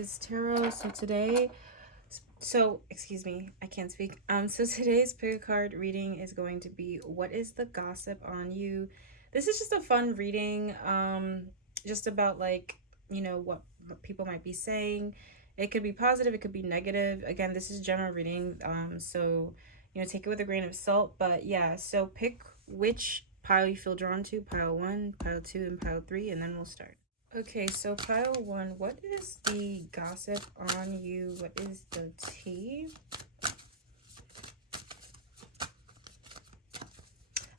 Focus Tarot. Excuse me, I can't speak. So today's spirit card reading is going to be, what is the gossip on you? This is just a fun reading, just about what people might be saying. It could be positive, it could be negative. Again, this is general reading, so take it with a grain of salt. But yeah, so pick which pile you feel drawn to, pile 1, pile 2, and pile 3, and then we'll start. Okay, so pile 1, what is the gossip on you? What is the tea?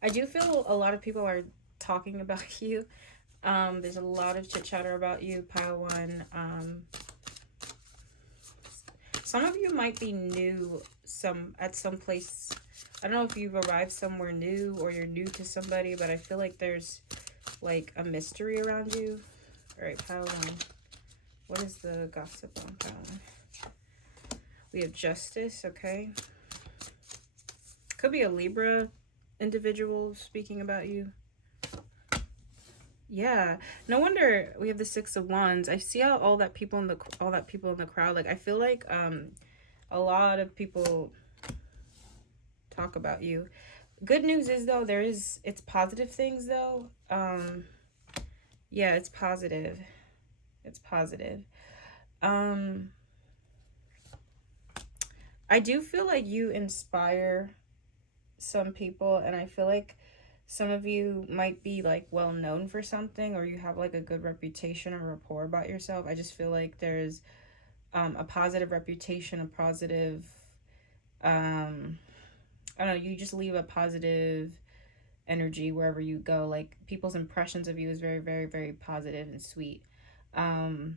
I do feel a lot of people are talking about you. There's a lot of chit chatter about you, pile 1. Some of you might be new at some place. I don't know if you've arrived somewhere new or you're new to somebody, but I feel like there's like a mystery around you. All right, pile 1. What is the gossip on pile 1? We have justice, okay. Could be a Libra individual speaking about you. Yeah, no wonder we have the 6 of Wands. I see how all that people in the crowd, like I feel like a lot of people talk about you. Good news is though, it's positive things though. Yeah, it's positive. It's positive. I do feel like you inspire some people, and I feel like some of you might be like well known for something, or you have like a good reputation or rapport about yourself. I just feel like there's a positive reputation, a positive I don't know, you just leave a positive energy wherever you go. Like people's impressions of you is very, very, very positive and sweet. I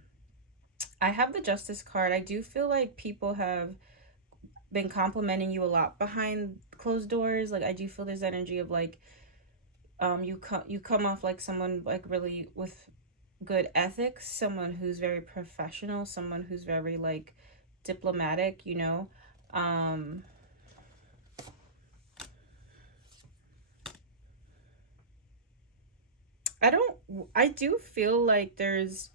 have the Justice card. I do feel like people have been complimenting you a lot behind closed doors. Like I do feel there's energy of like you come off like someone like really with good ethics, someone who's very professional, someone who's very like diplomatic, I do feel like there's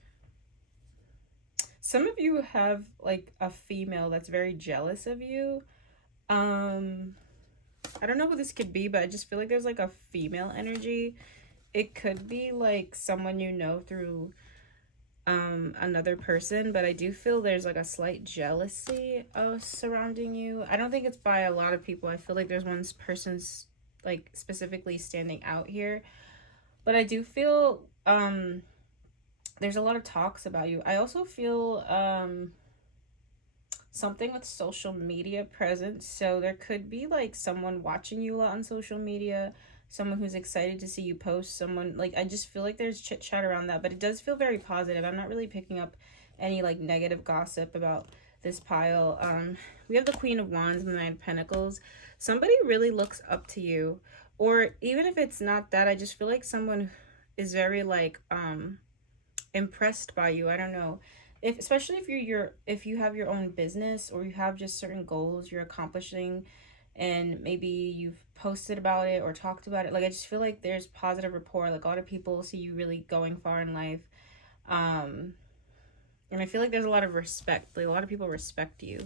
some of you have like a female that's very jealous of you. I don't know who this could be, but I just feel like there's like a female energy. It could be like someone you know through another person, but I do feel there's like a slight jealousy surrounding you. I don't think it's by a lot of people. I feel like there's one person's like specifically standing out here, but I do feel there's a lot of talks about you. I also feel something with social media presence. So there could be like someone watching you a lot on social media, someone who's excited to see you post, someone like, I just feel like there's chit chat around that, but it does feel very positive. I'm not really picking up any like negative gossip about this pile. We have the Queen of Wands and the 9 of Pentacles. Somebody really looks up to you, or even if it's not that, I just feel like someone is very like impressed by you. I don't know, especially if you have your own business, or you have just certain goals you're accomplishing, and maybe you've posted about it or talked about it. Like I just feel like there's positive rapport. Like a lot of people see you really going far in life, and I feel like there's a lot of respect. Like a lot of people respect you.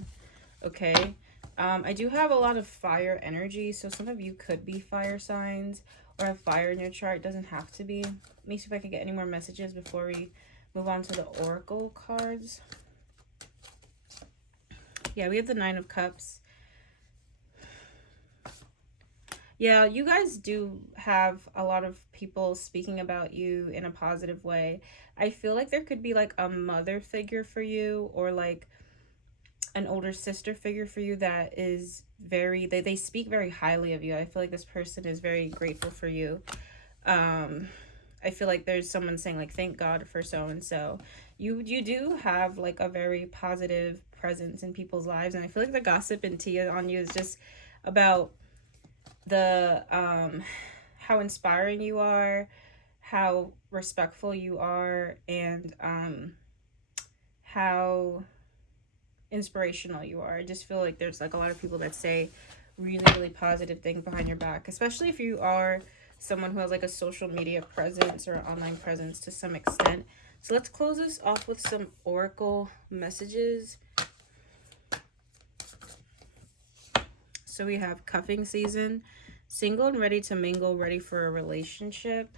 Okay. I do have a lot of fire energy, so some of you could be fire signs or have fire in your chart. It doesn't have to be. Let me see if I can get any more messages before we move on to the oracle cards. Yeah, we have the 9 of Cups. Yeah, you guys do have a lot of people speaking about you in a positive way. I feel like there could be like a mother figure for you, or like an older sister figure for you that is very, they speak very highly of you. I feel like this person is very grateful for you. I feel like there's someone saying like, thank God for so and so. You do have like a very positive presence in people's lives, and I feel like the gossip and tea on you is just about the how inspiring you are, how respectful you are, and how inspirational you are. I just feel like there's like a lot of people that say really, really positive things behind your back, especially if you are someone who has like a social media presence or online presence to some extent. So let's close this off with some oracle messages. So we have cuffing season, single and ready to mingle, ready for a relationship.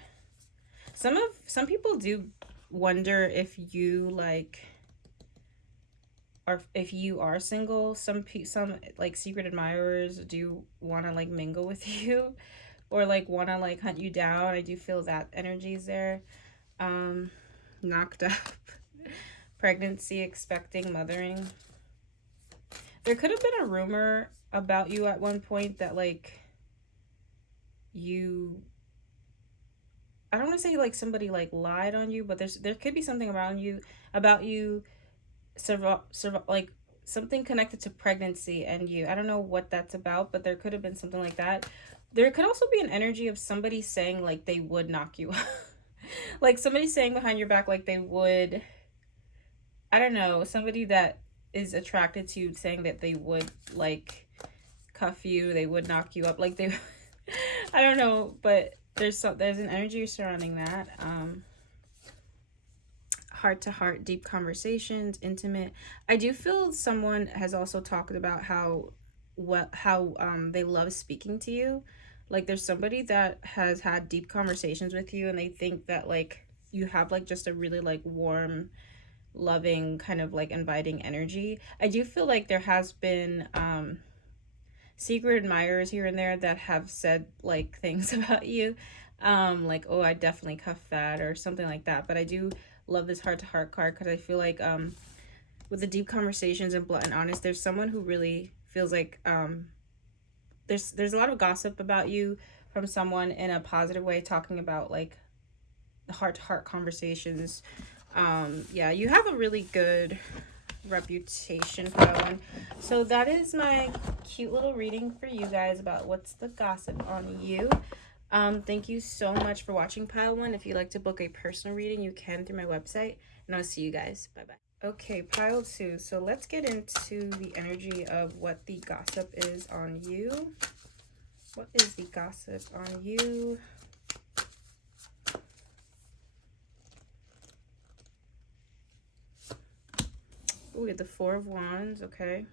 Some people do wonder if you like, or if you are single. Some like secret admirers do want to like mingle with you, or like want to like hunt you down. I do feel that energy's there. Knocked up, pregnancy, expecting, mothering. There could have been a rumor about you at one point that like you, I don't want to say like somebody like lied on you, but there could be something around you about you, like something connected to pregnancy and you. I don't know what that's about, but there could have been something like that. There could also be an energy of somebody saying like they would knock you up. Like somebody saying behind your back like they would, I don't know, somebody that is attracted to you saying that they would like cuff you, they would knock you up, like they I don't know, but there's an energy surrounding that. Heart to heart, deep conversations, intimate. I do feel someone has also talked about how they love speaking to you. Like there's somebody that has had deep conversations with you and they think that like you have like just a really like warm, loving, kind of like inviting energy. I do feel like there has been secret admirers here and there that have said like things about you, like, oh, I definitely cuff that or something like that. But I do love this heart to heart card because I feel like with the deep conversations and blunt and honest, there's someone who really feels like there's a lot of gossip about you from someone in a positive way, talking about like the heart to heart conversations. Yeah, you have a really good reputation for that one. So that is my cute little reading for you guys about what's the gossip on you. Thank you so much for watching Pile 1. If you'd like to book a personal reading, you can through my website. And I'll see you guys. Bye-bye. Okay, Pile 2. So let's get into the energy of what the gossip is on you. What is the gossip on you? Ooh, we have the Four of Wands, okay.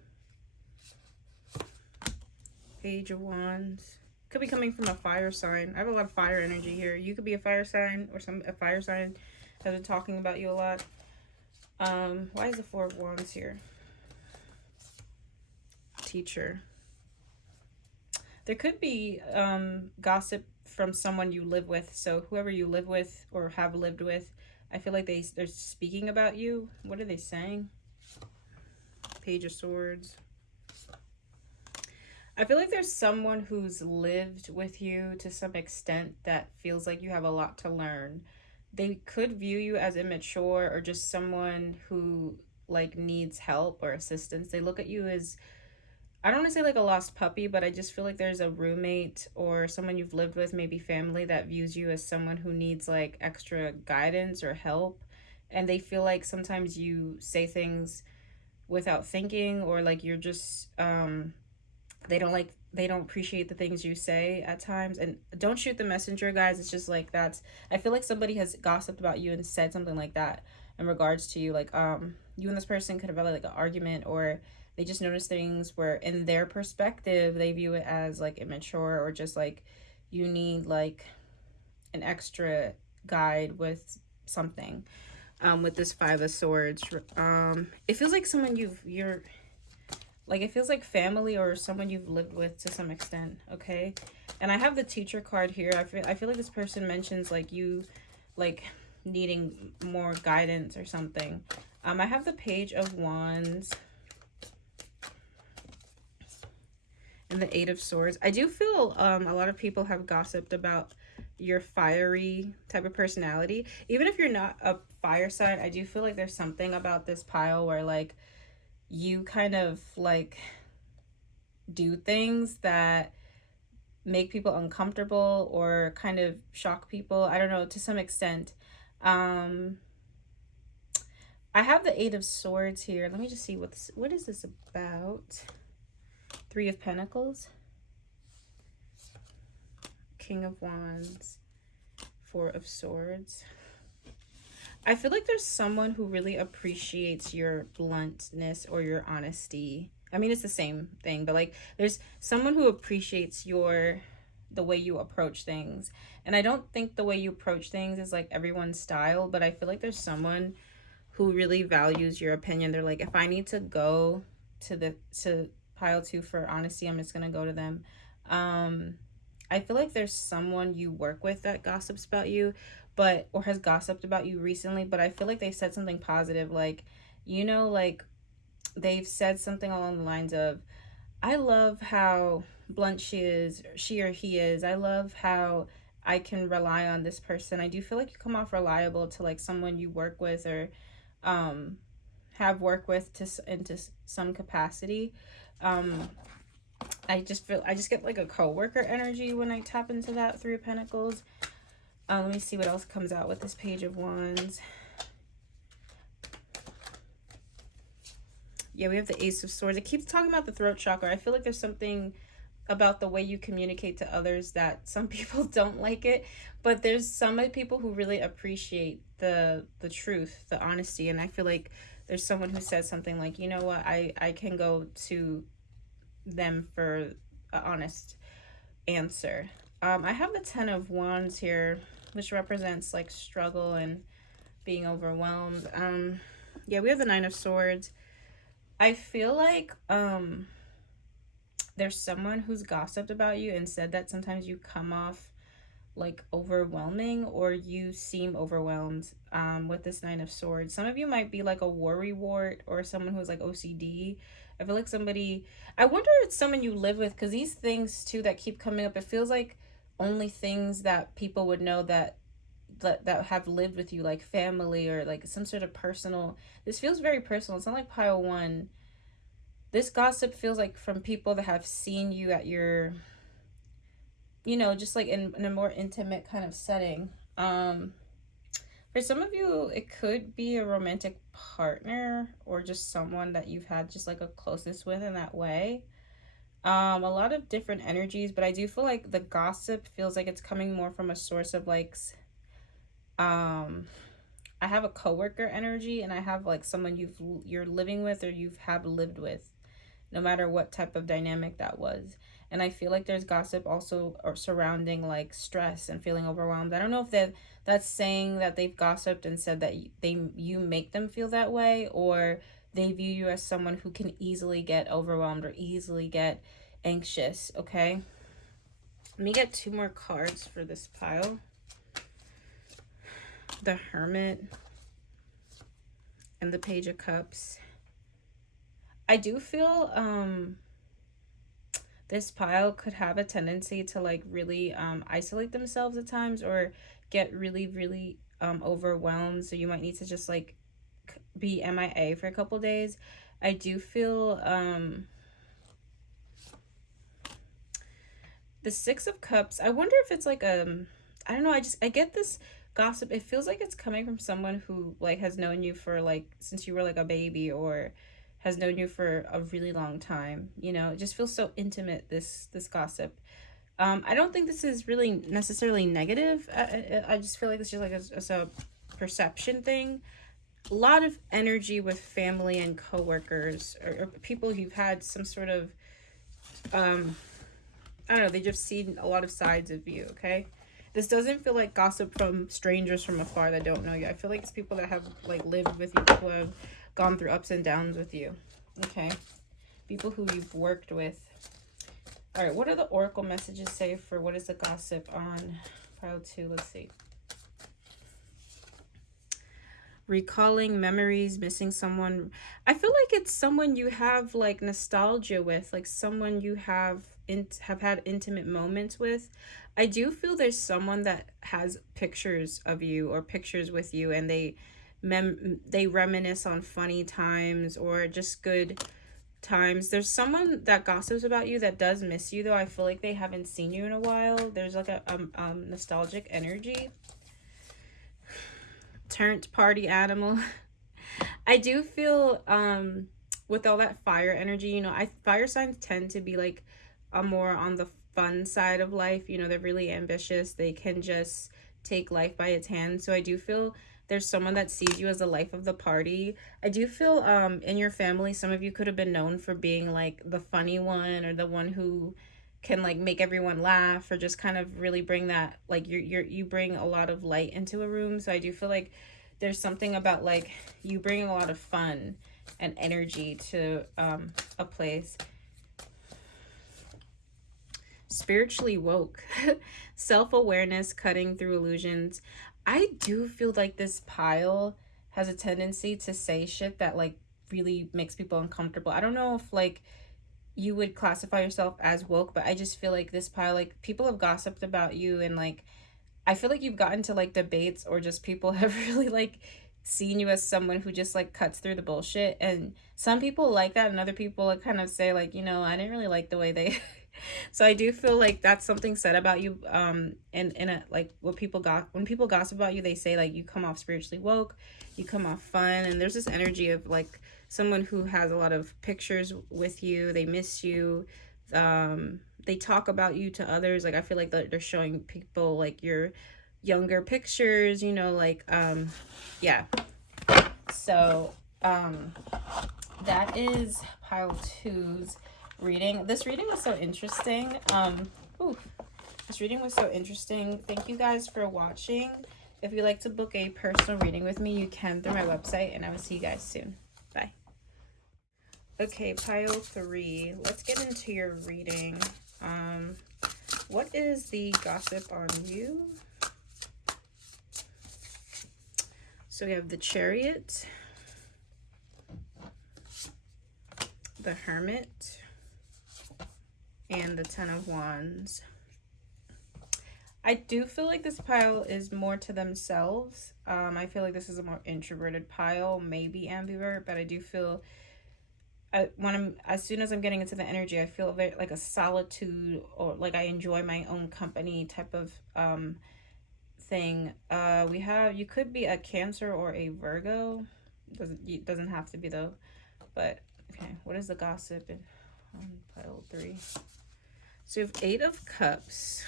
Page of Wands. Could be coming from a fire sign. I have a lot of fire energy here. You could be a fire sign, or a fire sign has been talking about you a lot. Why is the Four of Wands here? Teacher. There could be gossip from someone you live with. So whoever you live with or have lived with, I feel like they're speaking about you. What are they saying? Page of Swords. I feel like there's someone who's lived with you to some extent that feels like you have a lot to learn. They could view you as immature or just someone who like needs help or assistance. They look at you as, I don't want to say like a lost puppy, but I just feel like there's a roommate or someone you've lived with, maybe family, that views you as someone who needs like extra guidance or help. And they feel like sometimes you say things without thinking, or like you're just they don't appreciate the things you say at times. And don't shoot the messenger, guys. It's just like, I feel like somebody has gossiped about you and said something like that in regards to you. Like you and this person could have had like an argument, or they just notice things where in their perspective they view it as like immature, or just like you need like an extra guide with something. With this Five of Swords, it feels like someone you're like, it feels like family or someone you've lived with to some extent, okay? And I have the Teacher card here. I feel like this person mentions like you like needing more guidance or something. I have the Page of Wands and the Eight of Swords. I do feel a lot of people have gossiped about your fiery type of personality. Even if you're not a fire sign, I do feel like there's something about this pile where like you kind of like do things that make people uncomfortable or kind of shock people. I don't know, to some extent. I have the Eight of Swords here. Let me just see what is this about? Three of Pentacles, King of Wands, Four of Swords. I feel like there's someone who really appreciates your bluntness or your honesty. I mean, it's the same thing, but like there's someone who appreciates your the way you approach things. And I don't think the way you approach things is like everyone's style, but I feel like there's someone who really values your opinion. They're like, if I need to go to pile 2 for honesty, I'm just going to go to them. Um I feel like there's someone you work with that gossips about you, but or has gossiped about you recently, but I feel like they said something positive, like, like they've said something along the lines of, I love how blunt she or he is. I love how I can rely on this person. I do feel like you come off reliable to like someone you work with or um have worked with into some capacity. Um I just get like a coworker energy when I tap into that 3 of Pentacles. Let me see what else comes out with this Page of Wands. Yeah, we have the Ace of Swords. It keeps talking about the throat chakra. I feel like there's something about the way you communicate to others that some people don't like it, but there's some people who really appreciate the truth, the honesty, and I feel like there's someone who says something like, you know what, I can go to them for an honest answer. I have the 10 of Wands here, which represents like struggle and being overwhelmed. Yeah, we have the 9 of Swords. I feel like there's someone who's gossiped about you and said that sometimes you come off like overwhelming or you seem overwhelmed with this 9 of Swords. Some of you might be like a worry wart or someone who's like OCD. I feel like somebody, I wonder if it's someone you live with, because these things too that keep coming up, it feels like only things that people would know that have lived with you, like family or like some sort of personal. This feels very personal. It's not like pile 1. This gossip feels like from people that have seen you at your, just like in a more intimate kind of setting. For some of you, it could be a romantic partner or just someone that you've had just like a closeness with in that way. A lot of different energies, but I do feel like the gossip feels like it's coming more from a source of like, I have a coworker energy, and I have like someone you're living with or have lived with, no matter what type of dynamic that was. And I feel like there's gossip also or surrounding like stress and feeling overwhelmed. I don't know if that's saying that they've gossiped and said that you make them feel that way, or they view you as someone who can easily get overwhelmed or easily get anxious. Okay, let me get 2 more cards for this pile. The Hermit and the Page of Cups. I do feel this pile could have a tendency to like really isolate themselves at times or get really, really overwhelmed. So you might need to just like be MIA for a couple days. I do feel the 6 of Cups. I wonder if it's like I don't know. I get this gossip. It feels like it's coming from someone who like has known you for like since you were like a baby, or has known you for a really long time. It just feels so intimate, this gossip. I don't think this is really necessarily negative. I just feel like it's just like a perception thing. A lot of energy with family and coworkers or people you've had some sort of I don't know, they just seen a lot of sides of you. Okay, this doesn't feel like gossip from strangers from afar that don't know you. I feel like it's people that have like lived with you, people who have gone through ups and downs with you. Okay, people who you've worked with. All right, what do the oracle messages say for what is the gossip on pile 2? Let's see. Recalling memories, missing someone. I feel like it's someone you have like nostalgia with, like someone you have had intimate moments with. I do feel there's someone that has pictures of you or pictures with you, and they reminisce on funny times or just good times. There's someone that gossips about you that does miss you, though. I feel like they haven't seen you in a while. There's like a nostalgic energy. Turned party animal. I do feel with all that fire energy, fire signs tend to be like more on the fun side of life. They're really ambitious. They can just take life by its hand. So I do feel there's someone that sees you as the life of the party. I do feel in your family, some of you could have been known for being like the funny one, or the one who can like make everyone laugh, or just kind of really bring that, like you bring a lot of light into a room. So I do feel like there's something about like you bringing a lot of fun and energy to a place. Spiritually woke. Self-awareness, cutting through illusions. I do feel like this pile has a tendency to say shit that like really makes people uncomfortable. I don't know if like you would classify yourself as woke, but I just feel like this pile, like people have gossiped about you, and like I feel like you've gotten to like debates, or just people have really like seen you as someone who just like cuts through the bullshit. And some people like that, and other people like kind of say like, I didn't really like the way they so I do feel like that's something said about you. And in a like what people got when people gossip about you, they say like you come off spiritually woke, you come off fun, and there's this energy of like someone who has a lot of pictures with you, they miss you, they talk about you to others. Like I feel like they're showing people like your younger pictures, like yeah. So that is pile two's reading. This reading was so interesting. This reading was so interesting. Thank you guys for watching. If you'd like to book a personal reading with me, you can through my website, and I will see you guys soon. Bye. Okay, pile three. Let's get into your reading. What is the gossip on you? So we have the Chariot, the Hermit, and the Ten of Wands. I do feel like this pile is more to themselves. I feel like this is a more introverted pile, maybe ambivert, but I do feel as soon as I'm getting into the energy, I feel very like a solitude, or like I enjoy my own company type of thing. You could be a Cancer or a Virgo. Doesn't have to be though. But okay, what is the gossip in pile three? So you have Eight of Cups.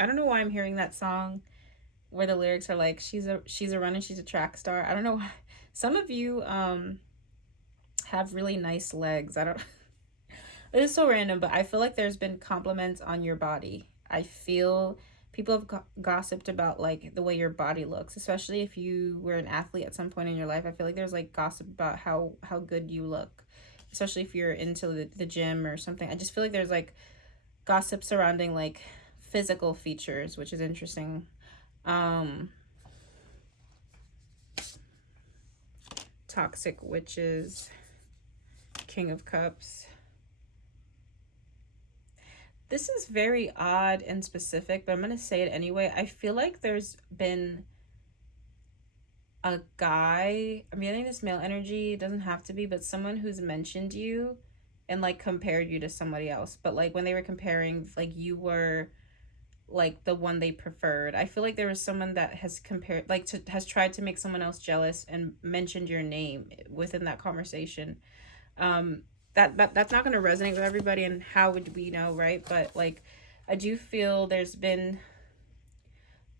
I don't know why I'm hearing that song where the lyrics are like, she's a runner, she's a track star. I don't know why. Some of you have really nice legs. I don't it is so random, but I feel like there's been compliments on your body. I feel people have gossiped about like the way your body looks, especially if you were an athlete at some point in your life. I feel like there's like gossip about how good you look, especially if you're into the gym or something. I just feel like there's like gossip surrounding like physical features, which is interesting. Toxic Witches, King of Cups. This is very odd and specific, but I'm going to say it anyway. I feel like there's been a guy, I'm getting this male energy, it doesn't have to be, but someone who's mentioned you and like compared you to somebody else. But like when they were comparing, like you were like the one they preferred. I feel like there was someone that has compared, like has tried to make someone else jealous and mentioned your name within that conversation. That's not going to resonate with everybody, and how would we know, right? But like I do feel there's been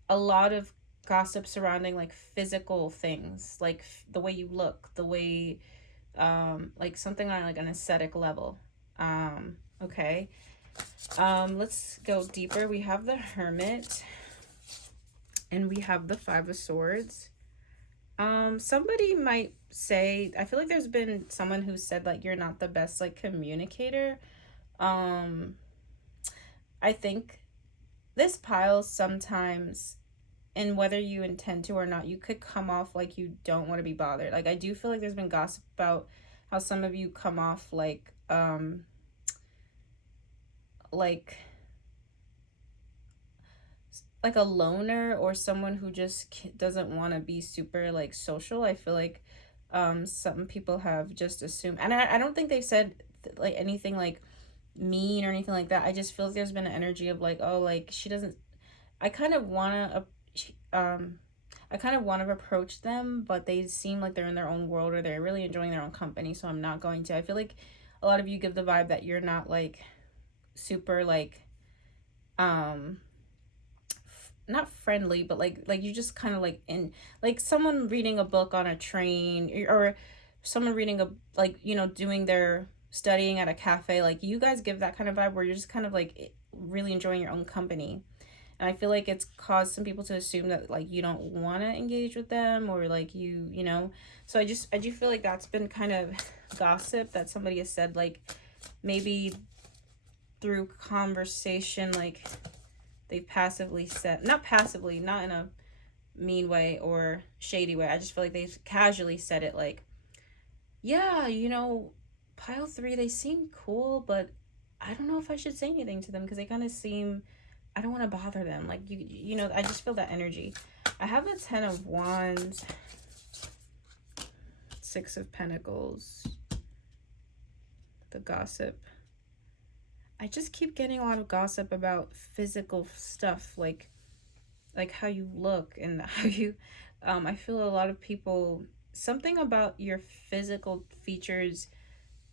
a lot of gossip surrounding like physical things, like the way you look, the way like something on like an aesthetic level. Okay. Let's go deeper. We have the Hermit, and we have the Five of Swords. Somebody might say, I feel like there's been someone who said like you're not the best like communicator. I think this pile sometimes, and whether you intend to or not, you could come off like you don't want to be bothered. Like I do feel like there's been gossip about how some of you come off like like a loner, or someone who just doesn't want to be super like social. I feel like some people have just assumed, and I don't think they've said like anything like mean or anything like that. I just feel like there's been an energy of like, oh, like she doesn't, I kind of want to approach them, but they seem like they're in their own world, or they're really enjoying their own company, so I'm not going to. I feel like a lot of you give the vibe that you're not like super like not friendly, but like you just kind of like in, like someone reading a book on a train, or someone reading a, like, you know, doing their studying at a cafe. Like you guys give that kind of vibe where you're just kind of like really enjoying your own company. And I feel like it's caused some people to assume that like you don't want to engage with them, or like you know. So I do feel like that's been kind of gossip that somebody has said, like maybe through conversation, like they've passively said, not passively, not in a mean way or shady way. I just feel like they've casually said it, like, yeah, you know, pile three, they seem cool, but I don't know if I should say anything to them because they kind of seem, I don't want to bother them. Like, you know, I just feel that energy. I have the 10 of Wands, 6 of Pentacles, the gossip. I just keep getting a lot of gossip about physical stuff, like how you look and how you, I feel a lot of people, something about your physical features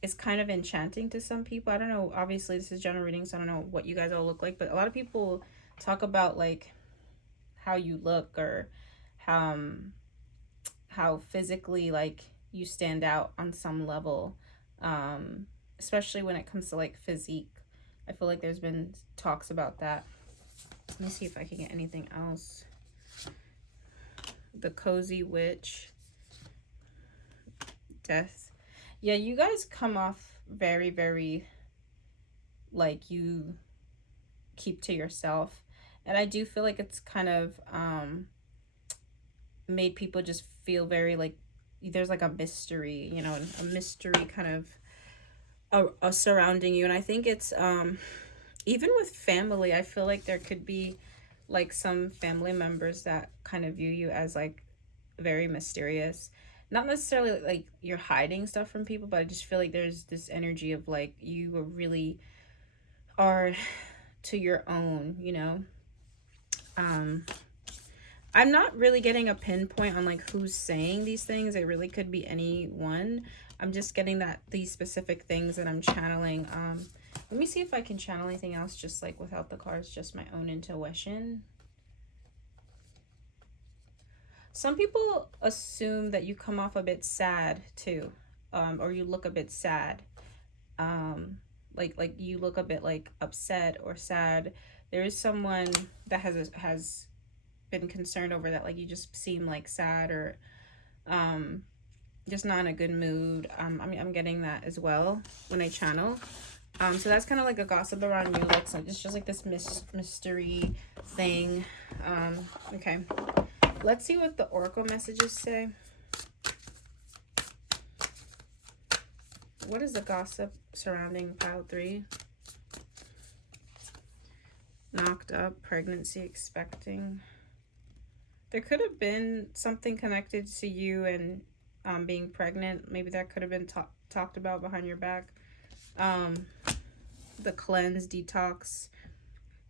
is kind of enchanting to some people. I don't know, obviously this is general reading, so I don't know what you guys all look like, but a lot of people talk about like how you look, or how physically like you stand out on some level, especially when it comes to like physique. I feel like there's been talks about that. Let me see if I can get anything else. The cozy witch, death. Yeah, you guys come off very, very like you keep to yourself. And I do feel like it's kind of made people just feel very like there's like a mystery, you know, a mystery kind of surrounding you. And I think it's even with family, I feel like there could be like some family members that kind of view you as like very mysterious. Not necessarily like you're hiding stuff from people, but I just feel like there's this energy of like you really are to your own, you know. Um I'm not really getting a pinpoint on like who's saying these things. It really could be anyone. I'm just getting that these specific things that I'm channeling. Let me see if I can channel anything else just like without the cards, just my own intuition. Some people assume that you come off a bit sad too, or you look a bit sad. Like you look a bit like upset or sad. There is someone that has been concerned over that, like you just seem like sad, or just not in a good mood. I'm getting that as well when I channel. So that's kind of like a gossip around you, like so it's just like this mystery thing. Okay, let's see what the oracle messages say. What is the gossip surrounding pile 3? Knocked up, pregnancy, expecting. There could have been something connected to you and being pregnant. Maybe that could have been talked about behind your back. The cleanse, detox.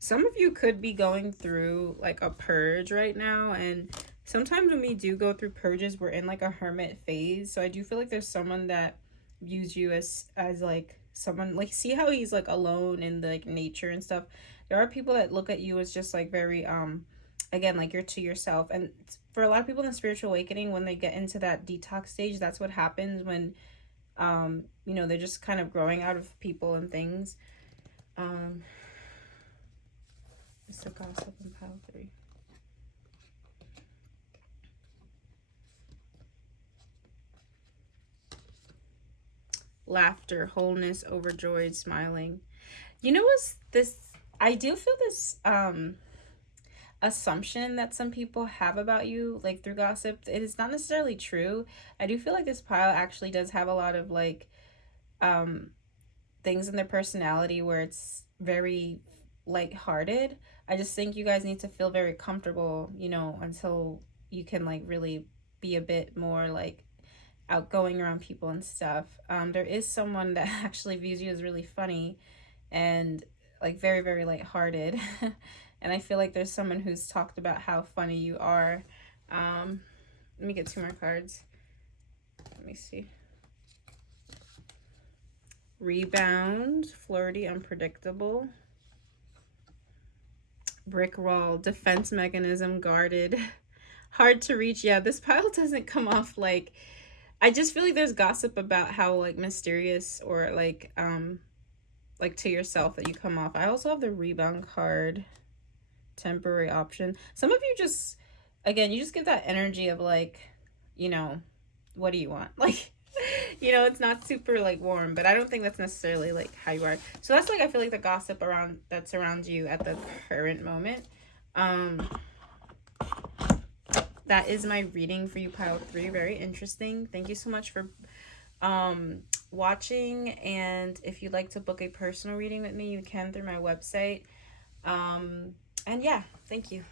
Some of you could be going through like a purge right now, and sometimes when we do go through purges, we're in like a hermit phase. So I do feel like there's someone that views you as like someone, like, see how he's like alone in the like nature and stuff. There are people that look at you as just like very again, like you're to yourself. And for a lot of people in the spiritual awakening, when they get into that detox stage, that's what happens when you know, they're just kind of growing out of people and things. It's the gossip in pile 3. Laughter, wholeness, overjoyed, smiling. You know what's this? I do feel this assumption that some people have about you, like through gossip. It is not necessarily true. I do feel like this pile actually does have a lot of like things in their personality where it's very lighthearted. I just think you guys need to feel very comfortable, you know, until you can like really be a bit more like outgoing around people and stuff. There is someone that actually views you as really funny and like very, very lighthearted. And I feel like there's someone who's talked about how funny you are. Let me get 2 more cards. Let me see. Rebound, flirty, unpredictable. Brick wall, defense mechanism, guarded, hard to reach. Yeah, this pile doesn't come off like, I just feel like there's gossip about how like mysterious or like to yourself that you come off. I also have the rebound card, temporary option. Some of you just, again, you just get that energy of like, you know, what do you want? Like, you know, it's not super like warm, but I don't think that's necessarily like how you are. So that's like, I feel like the gossip around that surrounds you at the current moment. Um, that is my reading for you, pile 3. Very interesting. Thank you so much for watching, and if you'd like to book a personal reading with me, you can through my website. And yeah, thank you.